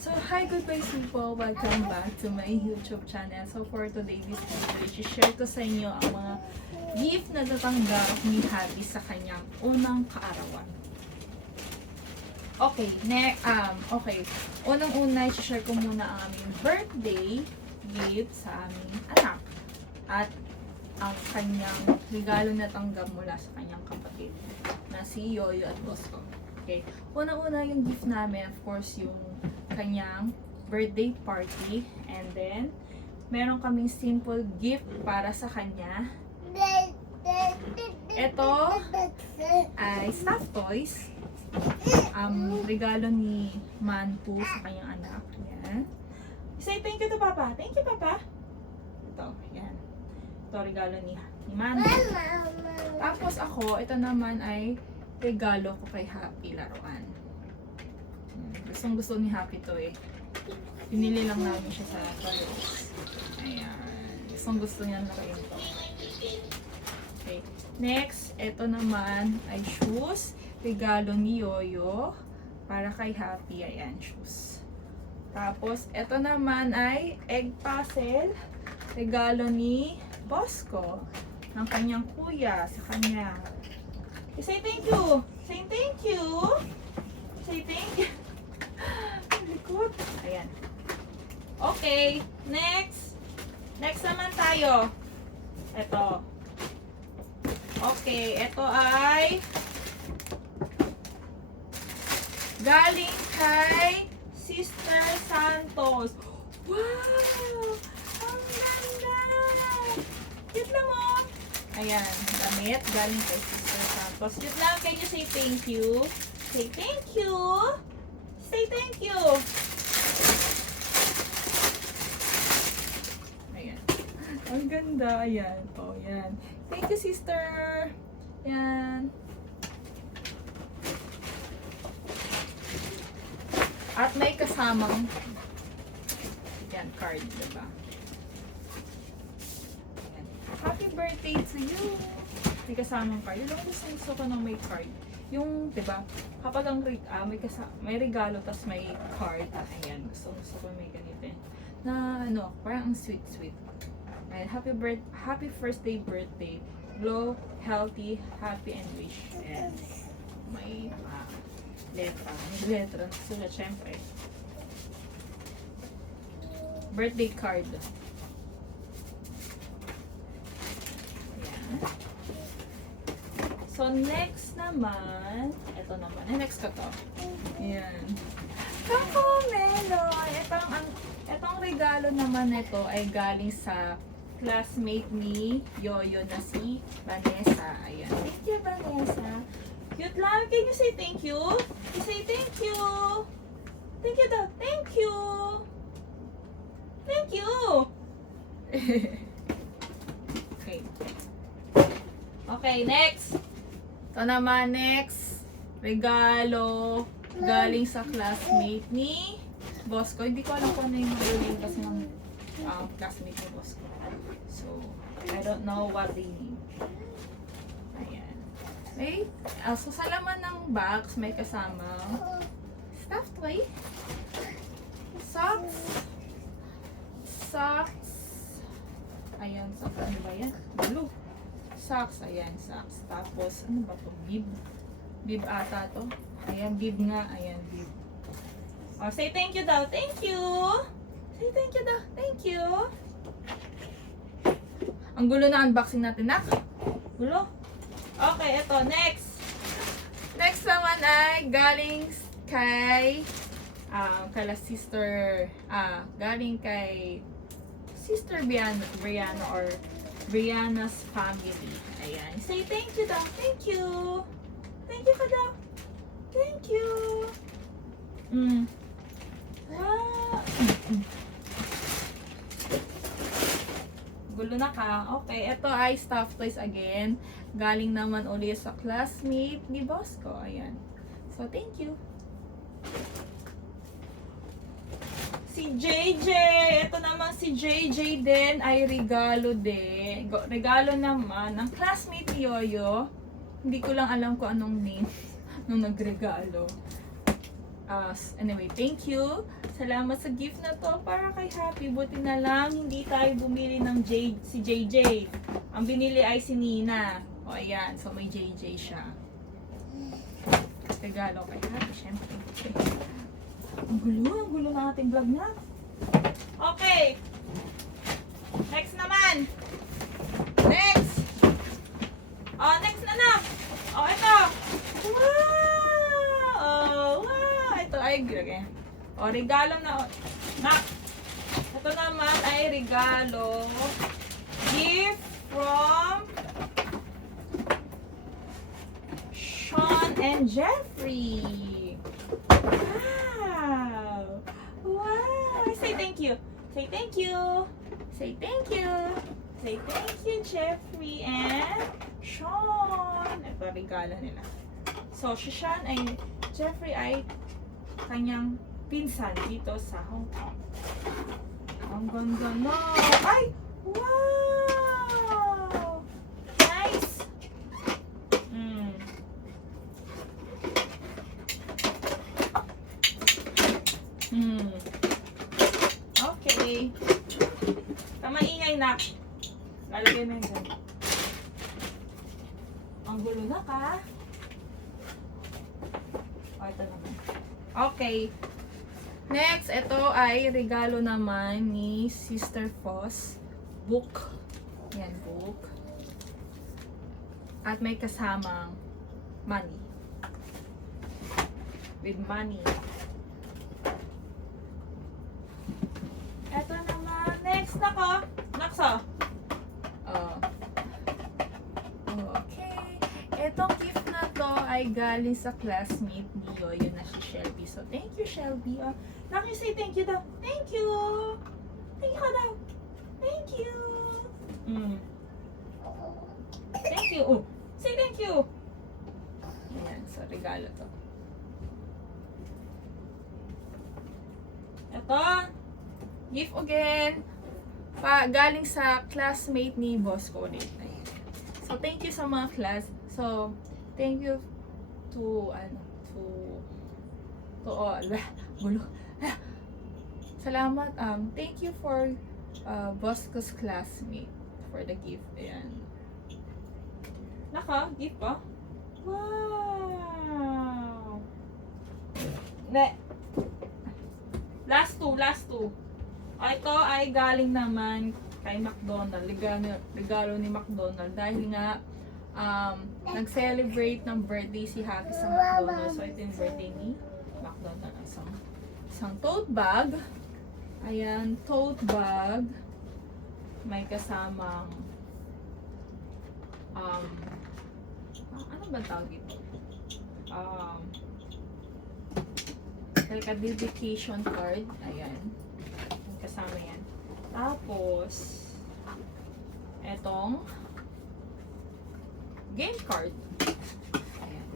So, hi good guys people! Welcome back to my YouTube channel. So, for today, this video, i-share ko sa inyo ang mga gift na natanggap ni Happy sa kanyang unang kaarawan. Okay, okay. Unang-una, i-share ko muna ang aming birthday gift sa aming anak. At ang kanyang regalo na tanggap mula sa kanyang kapatid na si Yoyo at Bosco. Okay. Unang-una yung gift namin, of course, yung kanyang birthday party. And then, meron kaming simple gift para sa kanya. Ito ay stuffed toys. Regalo ni Manpu sa kanyang anak. Yan. Say thank you to Papa. Thank you, Papa. Ito, yan. Ito regalo ni Manpu. Tapos ako, ito naman ay regalo ko kay Happy laruan. Gustong gusto ni Happy to eh. Pinili lang namin siya sa Paris. Ayan. Gustong gusto niya laruin to. Okay. Next, ito naman ay shoes. Regalo ni Yoyo para kay Happy. Ayan, shoes. Tapos, ito naman ay egg puzzle. Regalo ni Bosco ng kanyang kuya sa kanya. Say thank you. Say thank you. Say thank you. Likod. Ayan. Okay. Next. Next naman tayo. Ito. Okay. Ito ay galing kay Sister Santos. Wow! Ang ganda! Cute lang mo. Ayan. Damit. Galing kay Sister Santos. Cute lang. Can you say thank you? Say thank you. Say thank you. Ayan. Ang ganda. Ayan. O, yan. Thank you, sister. Yan. At may kasamang yan, card, diba? Ayan. Happy birthday to you. May kasamang card. Yung gusto ko ng may card. Yung, diba, kapag ang may regalo, tas may card. Ayan, gusto ko may ganito eh. Na, ano, parang ang sweet. Ayan, happy first day birthday. Glow, healthy, happy, and wish. And may letra. May letra. Sulat, syempre. Birthday card. Ayan. So, next naman, ito naman. Next ko to. Ayan. Kakumelo! Itong regalo naman nito ay galing sa classmate ni Yoyo na si Vanessa. Ayan. Thank you, Vanessa. Cute lang. Can you say thank you? You say thank you. Thank you daw. Thank you. Thank you. Okay. Okay, next. Ito naman, next, regalo galing sa classmate ni Bosco. Hindi ko alam kung ano yung name kasi ng classmate ni Bosco. So, I don't know what they name. Ayan. Okay. So, sa laman ng box, may kasama stuffed toy, socks, ayan, socks, ano ba yan? Blue. Socks, ayan, socks. Tapos, ano ba to? Bib. Bib ata to. Ayan, bib nga. Ayan, bib. Oh, say thank you daw. Thank you. Say thank you daw. Thank you. Ang gulo na unboxing natin, nak. Gulo. Okay, ito. Next. Next naman ay galing kay galing kay Sister Brianna or Brianna's family. Ayan. Say thank you daw. Thank you. Thank you ka daw. Thank you. Wow. Gulo na ka. Okay. Ito ay stuffed toys again. Galing naman ulit sa classmate ni Bosco. Ayan. So, thank you. Si JJ, ito naman si JJ din ay regalo din. Regalo naman ng classmate ni Yoyo. Hindi ko lang alam kung anong name nung nagregalo. Anyway, thank you. Salamat sa gift na to para kay Happy. Buti na lang hindi tayo bumili ng si JJ. Ang binili ay si Nina. O ayan, so may JJ siya. Regalo kay Happy, syempre. Ang gulo na ating vlog na. Okay. Next naman. Next. Next na na. Ito. Wow. Ito ay okay. Regalo na. Ito naman ay regalo. Gift from Sean and Jeffrey. Wow. Say thank you. Say thank you. Say thank you. Say thank you, Jeffrey and Sean. Ito regalo nila. So, si Sean ay, Jeffrey ay kanyang pinsan dito sa Hong Kong. Ang ganda na. Ay! Wow! Nice! Okay. Kamaingay na. Lalagay mo yun dyan. Ang gulo na ka. Ito naman. Okay. Next, ito ay regalo naman ni Sister Foss. Book. Yan, book. At may kasamang money. With money. Ito naman. Next, nako. Nakso. Okay. Itong gift na to ay galing sa classmate ni Yoyo na si Shelby. So, thank you, Shelby. Nak, you say thank you daw. Thank you. Thank you daw. Thank you. Thank you. Say thank you. Ayan. So, regalo to. Ito. Gift again. Galing sa classmate ni Boss Codit. So, thank you sa mga class. So, thank you to all. Gulo. Salamat. Thank you for Bosco's classmate for the gift. Ayan. Naka, gift pa? Wow! Last two. Ito ay galing naman kay McDonald. Regalo ni McDonald. Dahil nga, nag-celebrate ng birthday si Happy sa McDonald. So, ito yung birthday ni McDonald. Isang tote bag. Ayan, tote bag. May kasamang ano ba tawag ito? Like a dedication card. Ayan. Kasama yan. Tapos, etong game card. Ayan.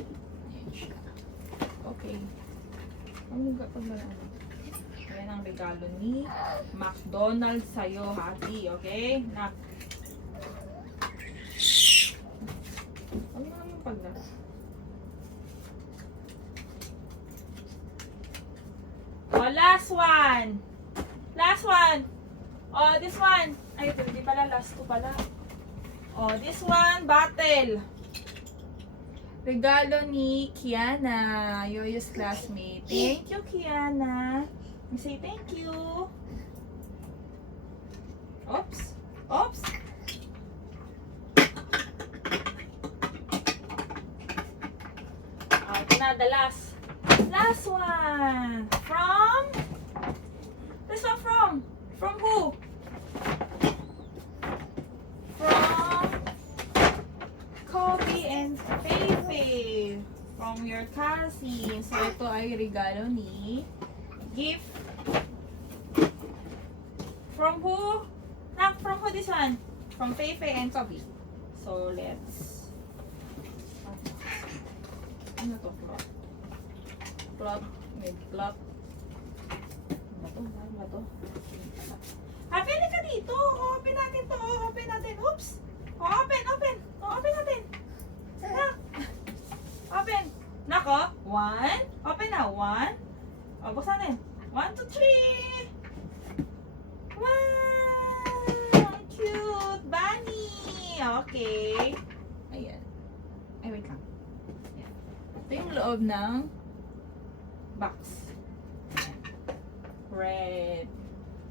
Ayan siya. Okay. Ang muga pag malala. Ayan ang regalo ni McDonald's sa'yo, Happy. Okay? Ano nga yung paglala? Last one. Last one. This one. Ay, hindi pala. Last two pala. This one. Battle. Regalo ni Kiana. Yoyo's classmate. Thank you, Kiana. You say thank you. Oops. Oops. Ito na, the last. Last one. This one from who? From Kobe and Feifei. From your cousin. So, ito ay regalo ni gift. From who? From who this one? From Feifei and Kobe. So, let's... Ano to? Plot. May plot. Ano to? Happy, ka dito. Open natin to. Open natin. Oops. Open. Open natin. Open. Nako. 1. Open na. 1. O, buksan na yun. 1, 2, 3. Wow! Ang cute! Bunny! Okay. Ayan. Ay, wait lang. Ayan. Ito yung loob ng box. Ayan. Red.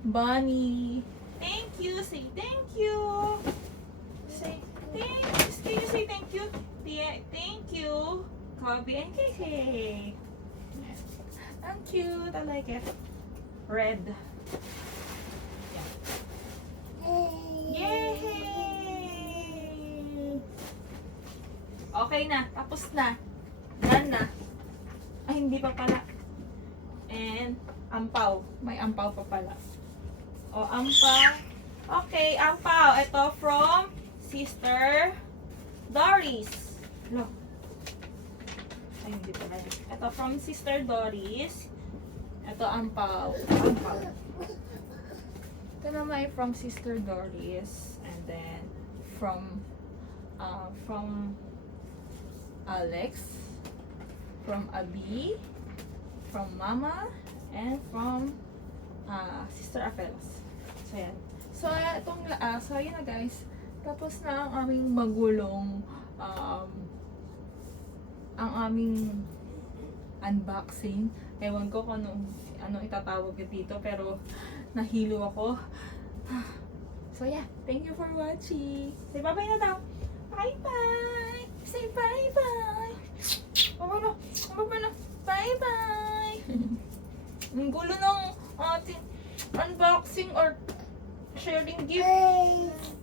Bunny. Thank you. Say thank you. Say thank you. Can you say thank you? Thank you. Kobe and KK. Ang cute. I like it. Red. Yay! Okay na. Tapos na. Done na. Ay, hindi pa pala. And, ampaw. May ampaw pa pala. O, ampaw. Okay, ampaw. Ito from Sister Doris. Look. Ay, hindi pala. Ito from Sister Doris. Ito, ampaw. Ampaw. Ito naman ay from Sister Doris. And then, from Alex, from Abby, from Mama, and from Sister Apelos. So, yan. So, so, yun na guys. Tapos na ang aming magulong, ang aming unboxing. Ewan ko kung anong itatawag dito, pero nahilo ako. So, yeah. Thank you for watching. Say bye-bye na daw. Bye-bye! Say bye-bye! Bye-bye na! Bye-bye! Ang gulo ng ating unboxing or sharing gift.